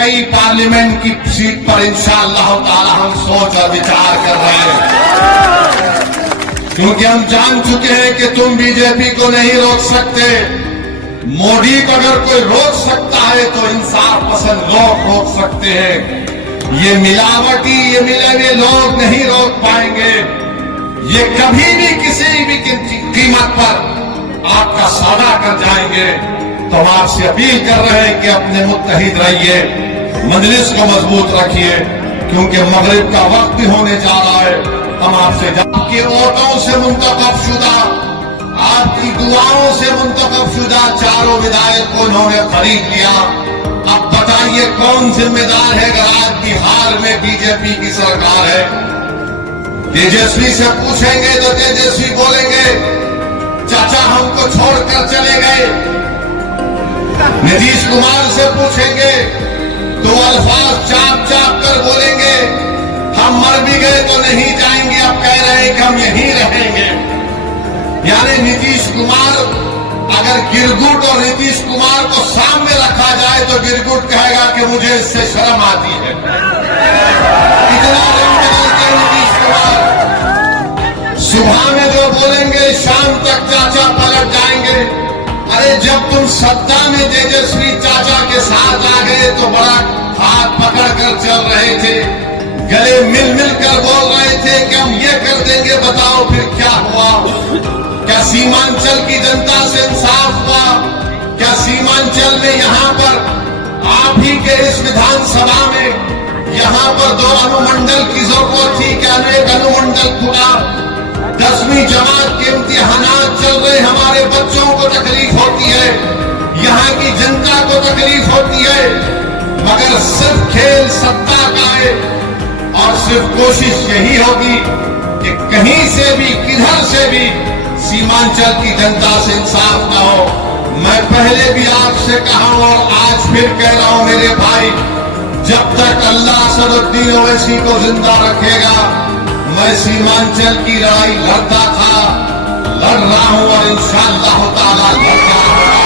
कई पार्लियामेंट की सीट पर इंशाअल्लाह ताला हम सोच और विचार कर रहे हैं, क्योंकि हम जान चुके हैं कि तुम बीजेपी को नहीं रोक सकते। मोदी को अगर कोई रोक सकता है तो इंसाफ पसंद लोग रोक सकते हैं। ये मिलावटी, ये मिले हुए लोग नहीं रोक पाएंगे। ये कभी भी किसी भी कीमत पर आपका सौदा कर जाएंगे। तो हम आपसे अपील कर रहे हैं कि अपने मुत्तहिद रहिए, मजलिस को मजबूत रखिए, क्योंकि मगरिब का वक्त भी होने जा रहा है। हम आपसे आपके वोटों से मुंतखब शुदा, आपकी दुआओं से मुंतखब शुदा चारों विधायक को उन्होंने खरीद लिया। अब बताइए कौन जिम्मेदार है अगर आज बिहार में बीजेपी की सरकार है? तेजस्वी से पूछेंगे तो तेजस्वी बोलेंगे चाचा हमको छोड़कर चले गए। नीतीश कुमार से पूछेंगे तो अल्फाज चाप चाप कर बोलेंगे हम मर भी गए तो नहीं जाएंगे, अब कह रहे हैं कि हम यहीं रहेंगे। यानी नीतीश कुमार, अगर गिरगुट और नीतीश कुमार को सामने रखा जाए तो गिरगुट कहेगा कि मुझे इससे शर्म आती है। इतना रंग बदलते नीतीश कुमार, सुबह में जो बोलेंगे शाम तक चाचा पलट जाएंगे। अरे जब तुम सत्ता में तेजस्वी चाचा के साथ आ गए तो बड़ा हाथ पकड़कर चल रहे थे, गले मिल मिल कर बोल रहे थे कि हम ये कर देंगे, बताओ फिर क्या हुआ? क्या सीमांचल की जनता से इंसाफ हुआ? क्या सीमांचल में यहाँ पर आप ही के इस विधानसभा में यहाँ पर 2 अनुमंडल की जरूरत थी, क्या एक अनुमंडल खुला? 10वीं जमात के इम्तिहानात चल रहे, हमारे बच्चों को तकलीफ होती है, यहाँ की जनता को तकलीफ होती है, मगर सिर्फ खेल सत्ता का है और सिर्फ कोशिश यही होगी कि कहीं से भी किधर से भी सीमांचल की जनता से इंसाफ न हो। मैं पहले भी आपसे कहा हूं और आज फिर कह रहा हूं मेरे भाई, जब तक अल्लाह असदुद्दीन ओवैसी को जिंदा रखेगा मैं सीमांचल की लड़ाई लड़ता था, लड़ रहा हूं और इंशाअल्लाह ताला लड़ता रहूंगा।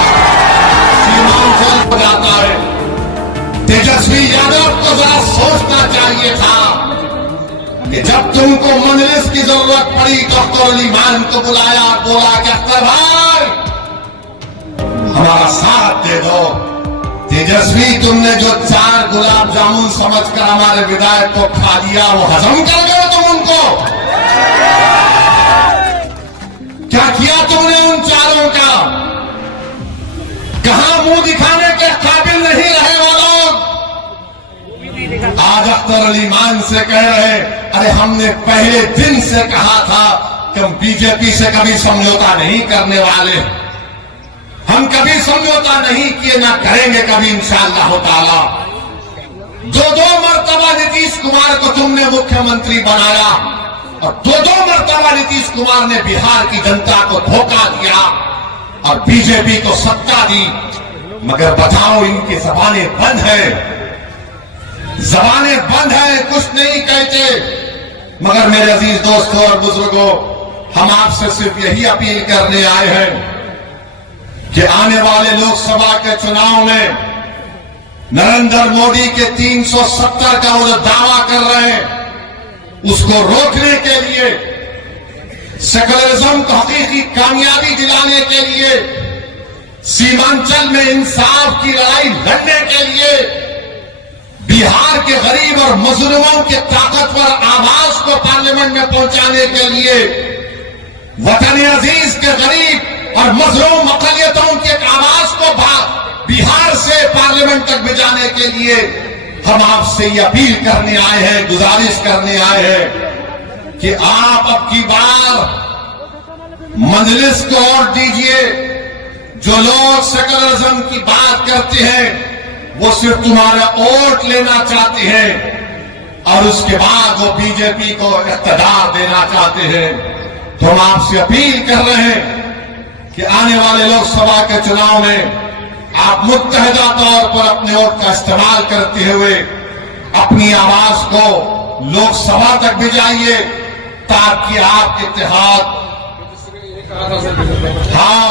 सीमांचल हो जाता है। तेजस्वी यादव को जरा सोचना चाहिए था कि जब तुमको मजलिस की जरूरत पड़ी तो अख्तर अली मान को बुलाया, बोला कि अख्तर भाई हमारा साथ दे दो। तेजस्वी तुमने जो 4 गुलाब जामुन समझकर हमारे विधायक को खा लिया, वो हजम कर गए तुम उनको? क्या किया तुमने उन 4 का? कहां मुंह दिखाने के काबिल नहीं रहे वो लोग? आज अख्तर अली मान से कह रहे अरे हमने पहले दिन से कहा था कि हम बीजेपी से कभी समझौता नहीं करने वाले, हम कभी समझौता नहीं किए, ना करेंगे कभी इंशाअल्लाह ताला। 2 मरतबा नीतीश कुमार को तुमने मुख्यमंत्री बनाया और 2 मरतबा नीतीश कुमार ने बिहार की जनता को धोखा दिया और बीजेपी को सत्ता दी। मगर बताओ इनकी जबानें बंद है, जबानें बंद है, कुछ नहीं कहते। मगर मेरे अजीज दोस्तों और बुजुर्गों, हम आपसे सिर्फ यही अपील करने आए हैं कि आने वाले लोकसभा के चुनाव में नरेंद्र मोदी के 370 का वो जो दावा कर रहे हैं उसको रोकने के लिए, सेकुलरिज्म को हकीकी कामयाबी दिलाने के लिए, सीमांचल में इंसाफ की लड़ाई लड़ने के लिए, बिहार के गरीब और मजलूमों के ताकतवर आवाज को पार्लियामेंट में पहुंचाने के लिए, वतन अजीज के गरीब और मजलूम अकलियतों की आवाज को बिहार से पार्लियामेंट तक भिजाने के लिए हम आपसे ये अपील करने आए हैं, गुजारिश करने आए हैं कि आप अब की बार मजलिस को वोट दीजिए। जो लोग सेकुलरिज्म की बात करते हैं वो सिर्फ तुम्हारा वोट लेना चाहते हैं और उसके बाद वो बीजेपी को इक़्तिदार देना चाहते हैं। तो हम आपसे अपील कर रहे हैं कि आने वाले लोकसभा के चुनाव में आप मुत्तहिदा तौर पर अपने वोट का इस्तेमाल करते हुए अपनी आवाज को लोकसभा तक भिजाइए ताकि आपके इत्तेहाद, हाँ